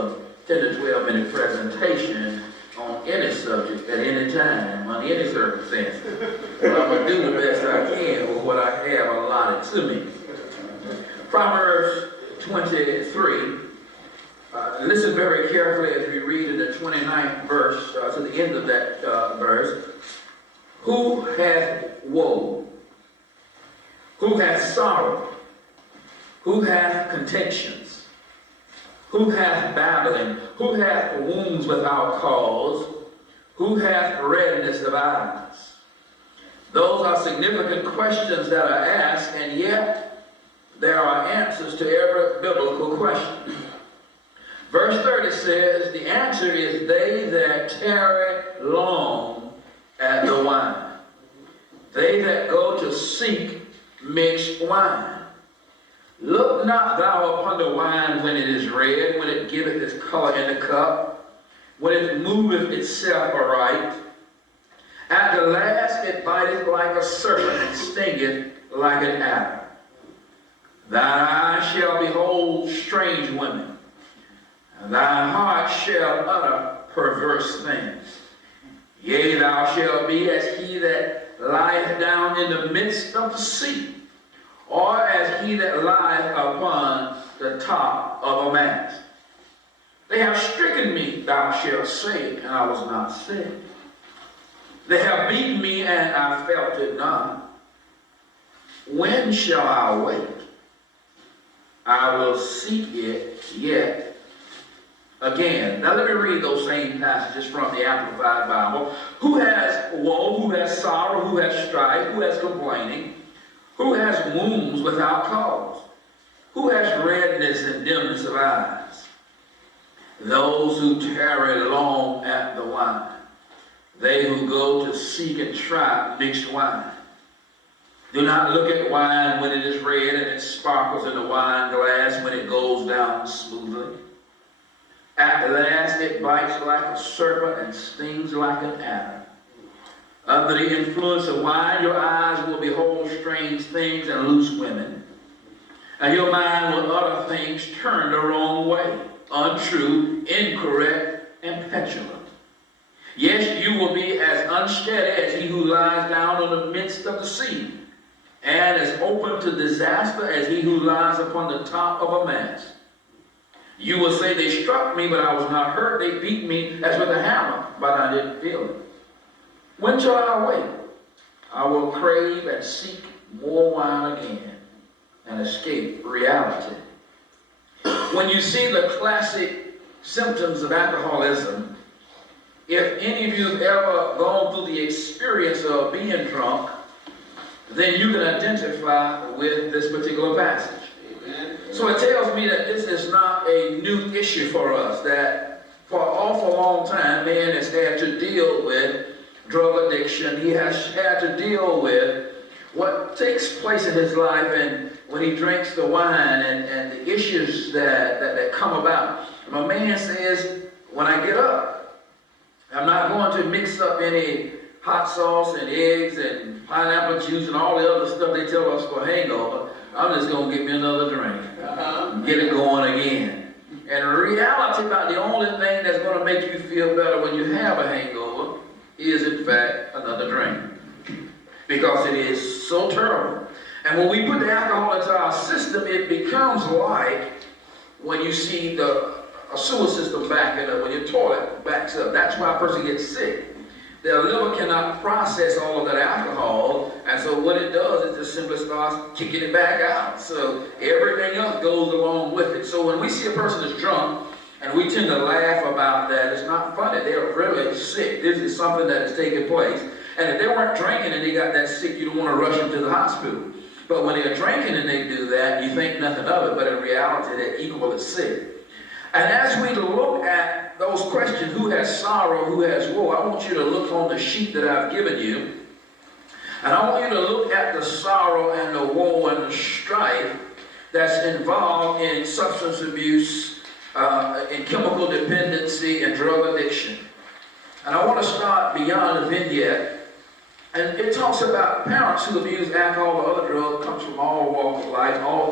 a 10 to 12 minute presentation on any subject at any time, on any circumstance. But I'm going to do the best I can with what I have allotted to me. Proverbs 23. Listen very carefully as we read in the 29th verse to the end of that verse. Who hath woe? Who hath sorrow? Who hath contentions? Who hath battling? Who hath wounds without cause? Who hath redness of eyes? Those are significant questions that are asked, and yet there are answers to every biblical question. Verse 30 says, the answer is they that tarry long at the wine. They that go to seek mixed wine. Look not thou upon the wine when it is red, when it giveth its color in the cup, when it moveth itself aright. At the last it biteth like a serpent, and stingeth like an adder. Thine eyes shall behold strange women, and thine heart shall utter perverse things. Yea, thou shalt be as he that lieth down in the midst of the sea, or as he that lieth upon the top of a mast. They have stricken me, thou shalt say, and I was not sick. They have beaten me, and I felt it not. When shall I wait? I will seek it yet again. Now let me read those same passages from the Amplified Bible. Who has woe? Who has sorrow? Who has strife? Who has complaining? Who has wounds without cause? Who has redness and dimness of eyes? Those who tarry long at the wine. They who go to seek and try mixed wine. Do not look at wine when it is red and it sparkles in the wine glass when it goes down smoothly. At last it bites like a serpent and stings like an adder. Under the influence of wine, your eyes will behold strange things and loose women. And your mind will utter things turned the wrong way, untrue, incorrect, and petulant. Yes, you will be as unsteady as he who lies down in the midst of the sea, and as open to disaster as he who lies upon the top of a mast. You will say, they struck me, but I was not hurt. They beat me as with a hammer, but I didn't feel it. When shall I wait? I will crave and seek more wine again and escape reality. When you see the classic symptoms of alcoholism, if any of you have ever gone through the experience of being drunk, then you can identify with this particular passage. Amen. So it tells me that this is not a new issue for us, that for an awful long time, man has had to deal with drug addiction. He has had to deal with what takes place in his life, and when he drinks the wine and the issues that come about. My man says, when I get up, I'm not going to mix up any hot sauce and eggs and pineapple juice and all the other stuff they tell us for hangover. I'm just going to get me another drink. Get it going again. And in reality, about the only thing that's going to make you feel better when you have a hangover is, in fact, another drink. Because it is so terrible. And when we put the alcohol into our system, it becomes like when you see a sewer system backing up, when your toilet backs up. That's why a person gets sick. Their liver cannot process all of that alcohol, and so what it does is just simply starts kicking it back out. So everything else goes along with it. So when we see a person that's drunk, and we tend to laugh about that, it's not funny. They are really sick. This is something that is taking place. And if they weren't drinking and they got that sick, you don't want to rush them to the hospital. But when they're drinking and they do that, you think nothing of it, but in reality, they're equally sick. And as we look at those questions, who has sorrow, who has woe, I want you to look on the sheet that I've given you. And I want you to look at the sorrow and the woe and the strife that's involved in substance abuse, in chemical dependency, and drug addiction. And I want to start beyond the vignette. And it talks about parents who abuse alcohol or other drugs, comes from all walks of life, all